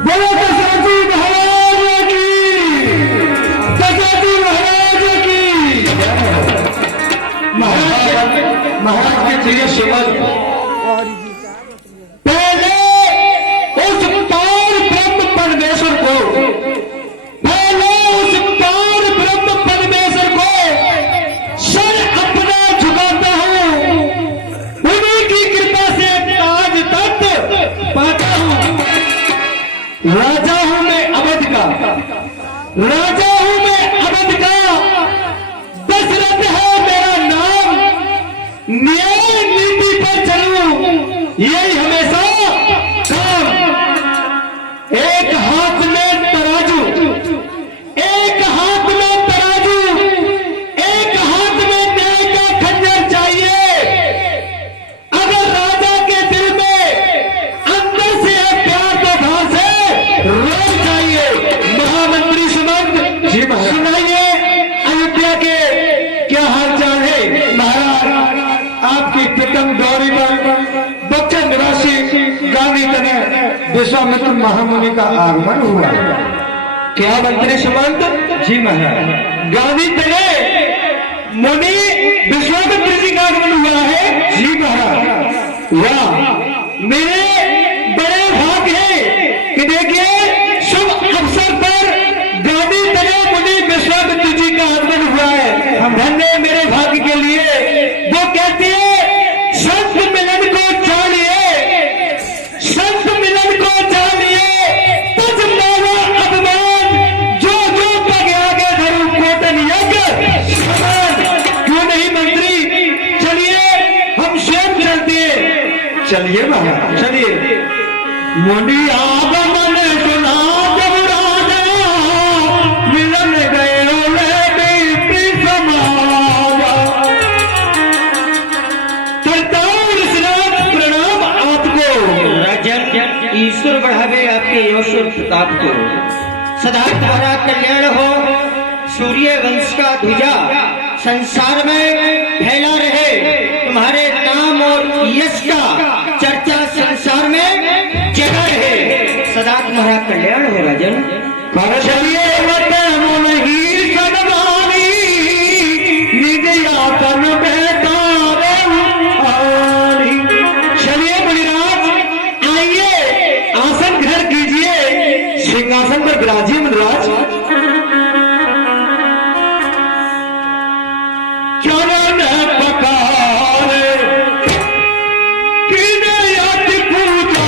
बोलो दशरथी महाराज की, दशरथी महाराज की। महाराज के प्रिय श्रीमद, पहले उस पार ब्रह्म परमेश्वर को, पहले उस पार ब्रह्म परमेश्वर को सर अपना झुकाता हूं, उन्हीं की कृपा से ताज तख्त पाता हूं। राजा हूं मैं अवध का, राजा हूं मैं अवध का, दशरथ है मेरा नाम, न्याय नीति पर चलूं यही हमेशा काम। एक हाथ में तराजू, एक हाथ में तराजू, एक हाथ में न्याय का खंजर चाहिए। अगर राजा के दिल में अंदर से है प्यार तो बाहर से रोग चाहिए। महामंत्री सुमंत जी सुनाइए अयोध्या के क्या हालचाल है। महाराज आपकी प्रीतम गौरी पर बच्चन निवासी गांधी तने विश्वामित्र महामुनि का आगमन हुआ। क्या मंत्री सुमंत जी महाराज, गांधी तने मुनि विश्वामित्र जी का आगमन हुआ है। जी महाराज, वाह, मेरे बड़े भाग्य है कि देखिए शुभ अवसर पर गांधी तने मुनि विश्वामित्र जी का आगमन हुआ है। धन्य मेरे भाग्य के लिए। वो कहती है संत मिलन को जानिए, संत मिलन को जानिए, तुझ मावा अपमान, जो जो पग आगे धरू कोटन यज्ञ समान। क्यों नहीं मंत्री, चलिए हम स्वयं चलते हैं। चलिए महाराज, चलिए। मुनि आगमन सुना जब राजा, मिलन गए ईश्वर बढ़ावे आपके यश और प्रताप को। सदा तुम्हारा कल्याण हो, सूर्य वंश का ध्वजा संसार में फैला रहे, तुम्हारे नाम और यश का चर्चा संसार में जगा रहे। सदा तुम्हारा कल्याण हो राजन। चलिए सिंहासन पर विराजिए मनराज। चरण पकारे कीने अति पूजा,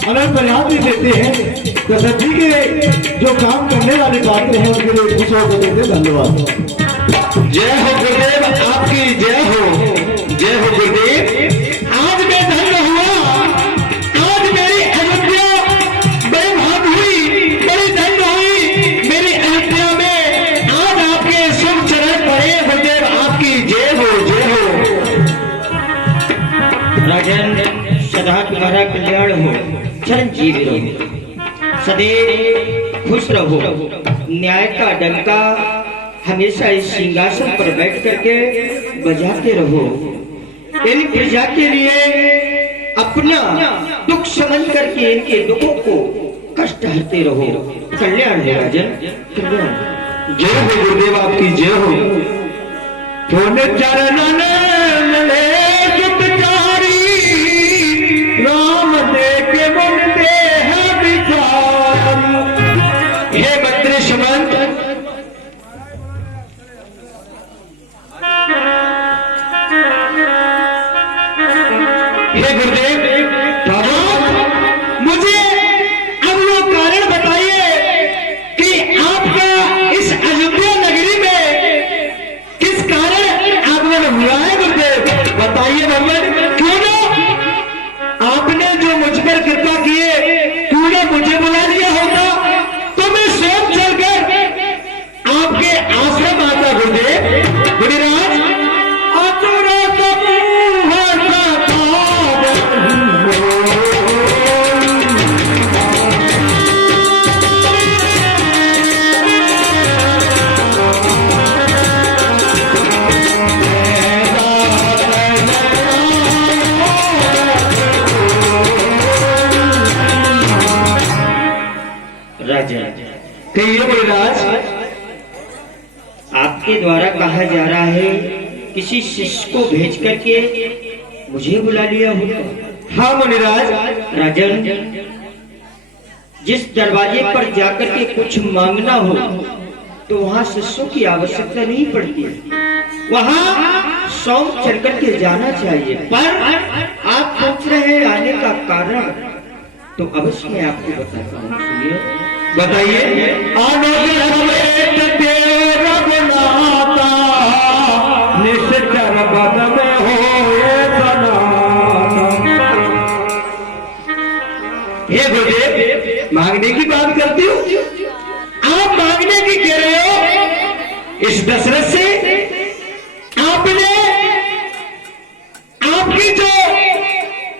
अनंत मर्यादा भी देते हैं। दशरथ जी के जो काम करने वाले पात्र हैं उनके लिए खुश होकर देते हैं। धन्यवाद। जय हो गुरुदेव, आपकी जय हो, जय हो गुरुदेव। आज मैं धन्य हुआ, आज मेरी अयोध्या बड़ी भाग हुई, बड़ी धन्य हुई मेरी अयोध्या में। आज आपके शुभ चरण पड़े गुरुदेव, आपकी जय हो, जय हो। राजन सदा तुम्हारा कल्याण हो, चिरंजीवी रहो, सदैव खुश रहो, न्याय का डंका हमेशा इस सिंहासन पर बैठ करके बजाते रहो। इन प्रजा के लिए अपना दुख समझ करके इनके दुखों को कष्ट हरते रहो। कल्याण है राजन, कल्याण। जय हो गुरुदेव, आपकी जय हो। पुण्य चरणन मिले सुखचारी, राम देख मुंडे है विचारी। हे मंत्री सुमंत, हे गुरुदेव, मुझे अब वो कारण बताइए कि आपका इस अयोध्या नगरी में किस कारण आगमन हुआ है गुरुदेव? बताइए भगवान, क्यों ना आपने जो मुझ पर कृपा किए, क्यों ना मुझे बुला लिया होता तो मैं स्वयं चलकर आपके आश्रम आता गुरुदेव। गुरुराज, कहिए गुरुराज, आपके द्वारा कहा जा रहा है किसी शिष्य को भेज करके मुझे बुला लिया होगा। हाँ मुनिराज। राजन, जिस दरवाजे पर जाकर के कुछ मांगना हो तो वहाँ शिष्यों की आवश्यकता नहीं पड़ती, वहाँ सौंप चढ़ करके जाना चाहिए। पर आप पूछ रहे हैं आने का कारण, तो अवश्य मैं आपको बताता हूँ, सुनिए। बताइए। निश्चर बद में हो हे गुरुदेव, मांगने की बात करती हो? आप मांगने की कह रहे हो? इस दशरथ से आपने आपकी जो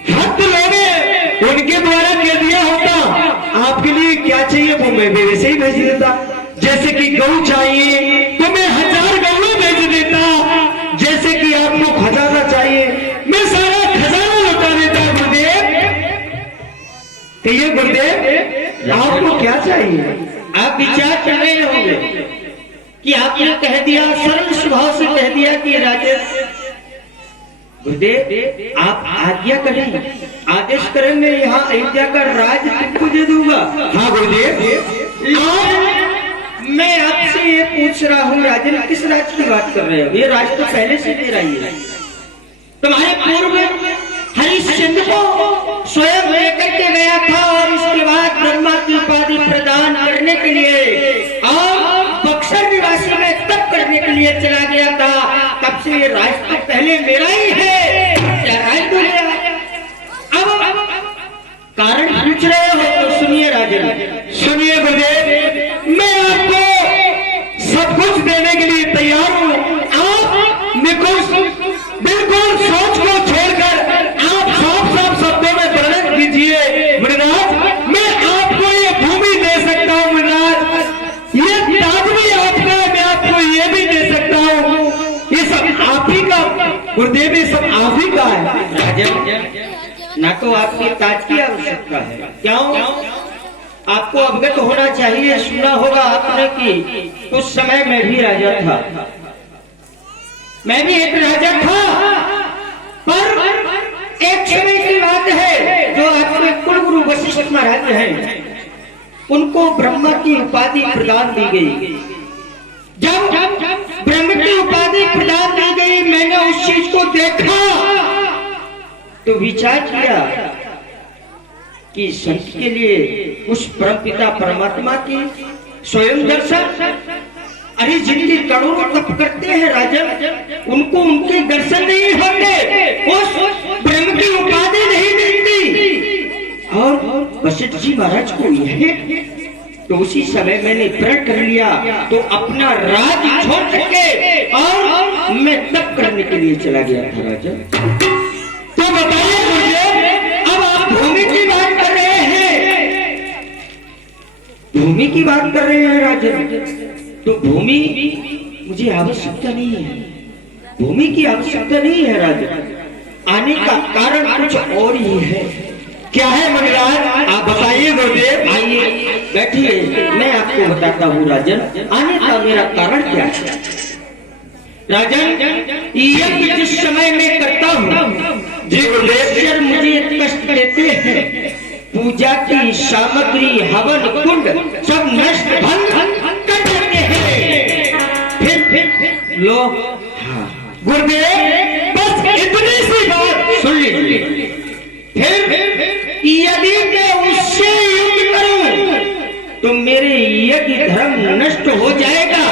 भक्त लोग हैं उनके द्वारा कह दिया होता, आपके लिए क्या चाहिए वो मैं वैसे ही भेज देता। जैसे कि गऊ चाहिए तो मैं 1000 गऊ भेज देता, जैसे कि आपको खजाना चाहिए मैं सारा खजाना लौटा देता। गुरुदेव, कहिए गुरुदेव, आपको क्या चाहिए? आप विचार कर रहे होंगे कि आपने कह दिया, सरल स्वभाव से कह दिया कि राजेश। गुरुदेव, आप आज्ञा करें, आदेश करें, मैं यहाँ अयोध्या का राज तुमको दे दूंगा। हाँ गुरुदेव। मैं आपसे ये पूछ रहा हूँ राजन, किस राज की बात कर रहे हो? ये राज तो पहले से मेरा ही है। तुम्हारे पूर्व हरिश्चंद्र को स्वयं लेकर के गया था और इसके बाद ब्रह्मा की उपाधि प्रदान करने के लिए और बक्सर निवासी में तप करने के लिए चला गया था। तब से ये राज तो पहले मेरा ही है, क्या राज तो मेरा? अब कारण पूछ रहे हो तो सुनिए राजन। सुनिए गुरुदेव, मैं आपको सब कुछ देने के लिए तैयार हूँ। आप बिल्कुल सोच को छोड़कर आप साफ साफ शब्दों में वर्णन कीजिए। मुनिराज, मैं आपको ये भूमि दे सकता हूँ। मुनिराज, ये ताज भी आपका है, मैं आपको ये भी दे सकता हूँ। ये सब आप ही का गुरुदेव, ये सब आप ही का है। राजन, ना तो आपकी ताज की आवश्यकता है, क्यों? आपको अवगत होना चाहिए, सुना होगा आपने कि उस समय मैं भी राजा था, मैं भी एक राजा था। पर एक समय की बात है, जो आपके कुल गुरु वशिष्ठ महाराज हैं, उनको ब्रह्मा की उपाधि प्रदान दी गई। जब ब्रह्म की उपाधि प्रदान दी गई, मैंने उस चीज को देखा तो विचार किया कि संत के लिए उस परमपिता परमात्मा की स्वयं दर्शन। अरे जिनके करोड़ों तप करते हैं राजन, उनको उनके दर्शन नहीं होते, उस ब्रह्म की उपाधि नहीं मिलती। और वशिष्ठ जी महाराज को यह तो उसी समय मैंने प्रण कर लिया, तो अपना राज छोड़ के और मैं तप करने के लिए चला गया था राजन। तो बताइए गुरुदेव, अब आप भूमि की बात कर रहे हैं, भूमि की बात कर रहे हैं राजन। तो भूमि मुझे आवश्यकता नहीं है, भूमि की आवश्यकता नहीं है राजन। आने का कारण कुछ और ही है। क्या है मणिराज, आप बताइए गुरुदेव। आइए बैठिए, मैं आपको बताता हूँ राजन, आने का मेरा कारण क्या है। राजन, यज्ञ जिस समय मैं करता हूँ, जी गुरुदेव, मुझे कष्ट देते हैं, पूजा की सामग्री हवन कुंड सब नष्ट भंग कर देते हैं। फिर लो गुरुदेव बस इतनी सी बात सुन लीजिए। फिर यदि मैं उससे युद्ध करूं तो मेरे यज्ञ धर्म नष्ट हो जाएगा,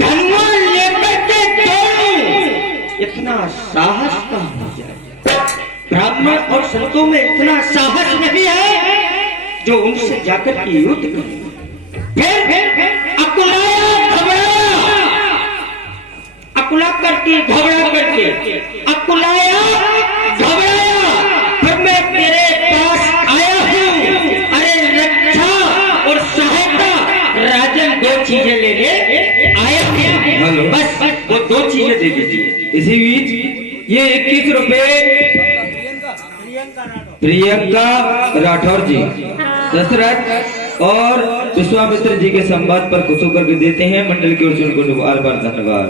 धनुआ लेकर के दौड़ूं, इतना साहस कहाँ हो जाएगा। ब्राह्मण और संतों में इतना साहस नहीं है जो उनसे जाकर के युद्ध करें। फिर अकुलाया घबराया, अकुला करके घबरा करके अकुलाया घबराया, फिर मैं तेरे पास आया हूँ। अरे रक्षा और सहायता राजन, दो चीजें लेने आया हूँ, बस वो दो चीजें दे दीजिए। इसी बीच ये 21 रुपए प्रियंका राठौर जी दशरथ और विश्वामित्र जी के संवाद पर खुश होकर के देते हैं। मंडल की ओर से उनको बार बार धन्यवाद।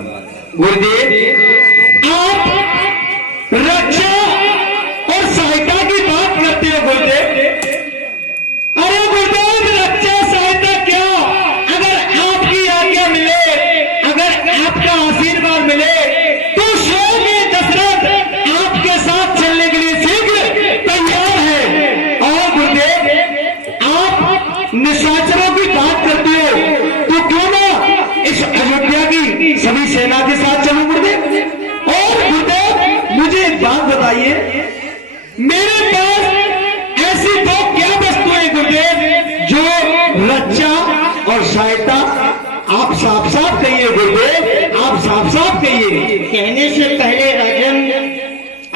गुरुदेव, आप रक्षा और सहायता की बात करते हो गुरुदेव। अरे गुरुदेव, रक्षा सहायता क्या, अगर आपकी आज्ञा मिले, अगर आपका आशीर्वाद मिले तो स्वयं ये दशरथ आपके साथ चलने के लिए शीघ्र तैयार है। और गुरुदेव, आप निशाचरों की बात करते हो तो क्यों ना इस अयोध्या की सभी सेना के साथ चलो गुरुदेव। और गुरुदेव, मुझे एक बात बताइए, मेरे पास ऐसी दो क्या वस्तुएं गुरुदेव जो रक्षा और सहायता, आप साफ साफ कहिए गुरुदेव, आप साफ साफ कहिए। कहने से पहले राजन,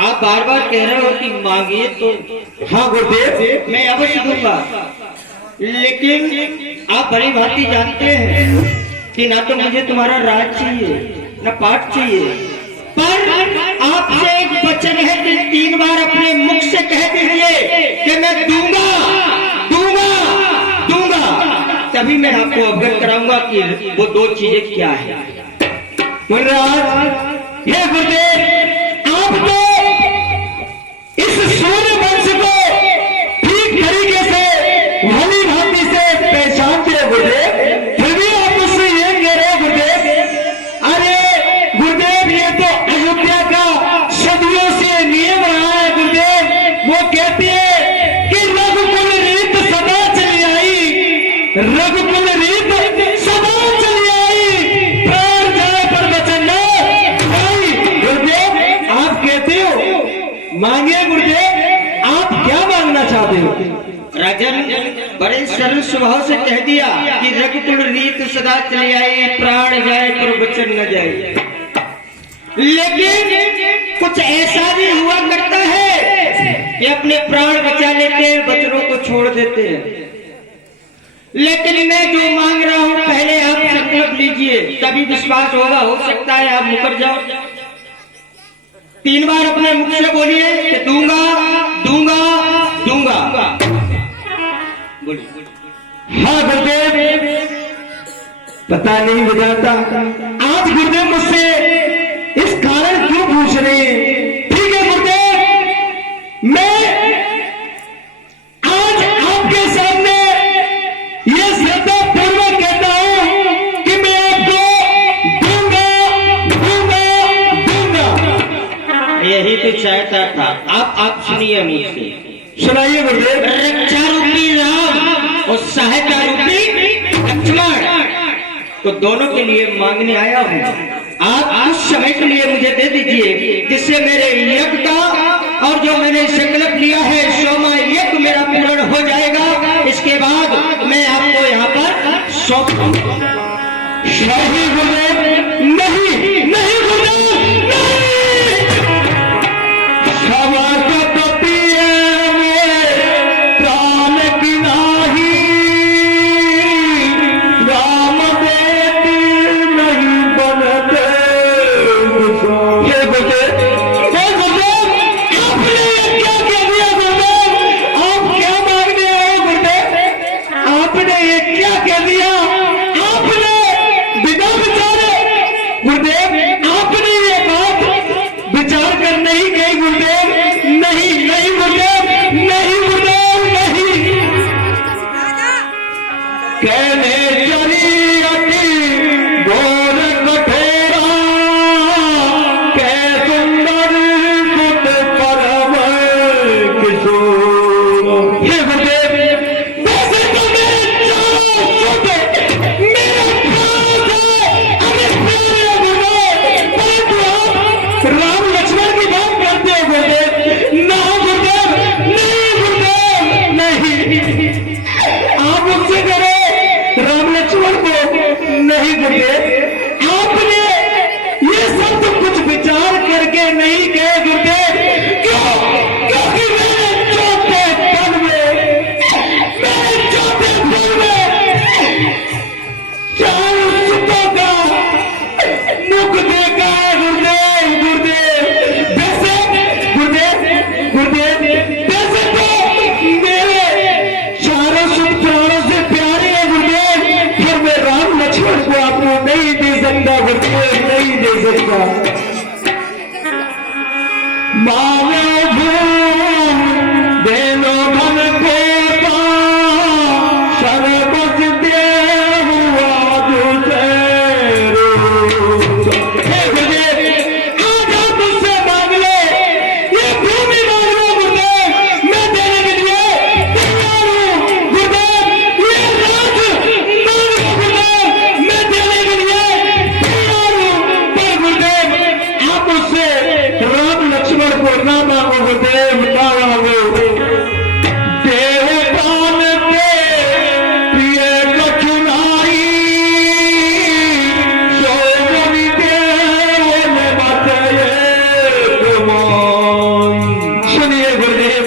आप बार बार कह रहे हो कि मांगिए, तो हाँ गुरुदेव, मैं अवश्य दूंगा, लेकिन आप भली भांति जानते हैं कि ना तो मुझे तुम्हारा राज चाहिए, ना पाठ चाहिए, पर आपसे एक वचन है कि 3 बार अपने मुख से कह दीजिए कि मैं दूंगा दूंगा दूंगा, तभी मैं आपको अवगत कराऊंगा कि वो दो चीजें क्या है। महाराज, हे गुरुदेव, आप तो इस सूर्य वंश को ठीक तरीके से भली भांति से पहचानते हो गुरुदेव, फिर भी आप उससे ये कह रहे हो गुरुदेव। अरे गुरुदेव, ये तो अयोध्या का सदियों से नियम रहा है गुरुदेव। वो कहती है कि रघुकुल रीत सदा चली आई, रघुकुल रीत सदा चली आई, प्राण जाए पर वचन न आई। गुरुदेव, आप कहते हो मांगे गुरुदेव, आप क्या मांगना चाहते हो? राजन, बड़े सरल स्वभाव से कह दिया कि रघुकुल रीत सदा चली आई, प्राण जाए पर वचन न जाए। लेकिन कुछ ऐसा भी हुआ करता है कि अपने प्राण बचा लेते हैं, वचनों को छोड़ देते हैं। लेकिन मैं जो मांग रहा हूं, पहले आप संकल्प लीजिए, तभी विश्वास होगा। हो सकता है आप मुकर जाओ। 3 बार अपने मुख से बोलिए कि दूंगा दूंगा दूंगा। हाँ गुरुदेव, पता नहीं बताता आज गुरुदेव मुझसे इस कारण क्यों पूछ रहे हैं। ठीक है गुरुदेव, मैं आज आपके सामने ये श्रद्धा पूर्वक कहता हूं कि मैं आपको दूंगा दूंगा दूंगा। यही तो चाहता था। आप सुनिए मुझसे, सुनाइए गुरुदेव। रक्षा रूपी राम और सहायता रूपी लक्ष्मण, तो दोनों के लिए मांगने आया हूँ। आप कुछ समय के लिए मुझे दे दीजिए, जिससे मेरे यज्ञ का और जो मैंने संकल्प लिया है सोमा यज्ञ मेरा पूर्ण हो जाएगा। इसके बाद मैं आपको यहाँ पर सौंप दूंगा। नहीं गुरुदेव, नहीं नहीं गुरुदेव, नहीं। सवासपति प्राण की नाही, राम बेटी नहीं बनते। हे गुरुदेव, हे गुरुदेव, आपने ये क्या कह दिया गुरुदेव? आप क्या मांगने आए हो गुरुदेव? आपने ये क्या कह दिया? आपने बिना विचारे गुरुदेव, आपने ये बात विचार कर नहीं गई गुरुदेव। नहीं नहीं गुरुदेव, नहीं गुरुदेव, नहीं। कहने चली अति घोर कठोरा, कै सुंदर सुत परम किशोर। हे गुरुदेव, वैसे तो मेरे चारों सुत मेरे प्राण से अमित प्यारे हैं गुरुदेव, परंतु आप राम लक्ष्मण की बात करते हो गुरुदेव। ना गुरुदेव, नहीं गुरुदेव, नहीं। आप उससे करो राम लक्ष्मण को, नहीं गुरुदेव। आपने ये सब तो कुछ विचार करके नहीं गए गुरुदेव। क्यों? क्योंकि मेरे चौथे पल में चार सुतों का मुख देखा है गुरुदेव। गुरुदेव वैसे गुरुदेव, गुरुदेव वैसे तो मेरे चारों सुत प्राणों से प्यारे हैं गुरुदेव, फिर मैं राम लक्ष्मण को आपको नहीं दे सकता गुरुदेव, नहीं दे सकता। मानो भूम देनो मन को सर्वस देव दूसरे। हे गुरुदेव, आज आप मुझसे मांग ले, ये भूमि मांग लो गुरुदेव, मैं देने के लिए तैयार हूँ गुरुदेव। ये राज मांग लो गुरुदेव, मैं देने के लिए तैयार हूँ। पर गुरुदेव, आप मुझसे राम लक्ष्मण को ना मांगो गुरुदेव, ना मांगो। देव प्राण के प्रिय कठिनाई, सोनी देव ने बचाए गुमान। सुनिए गुरुदेव,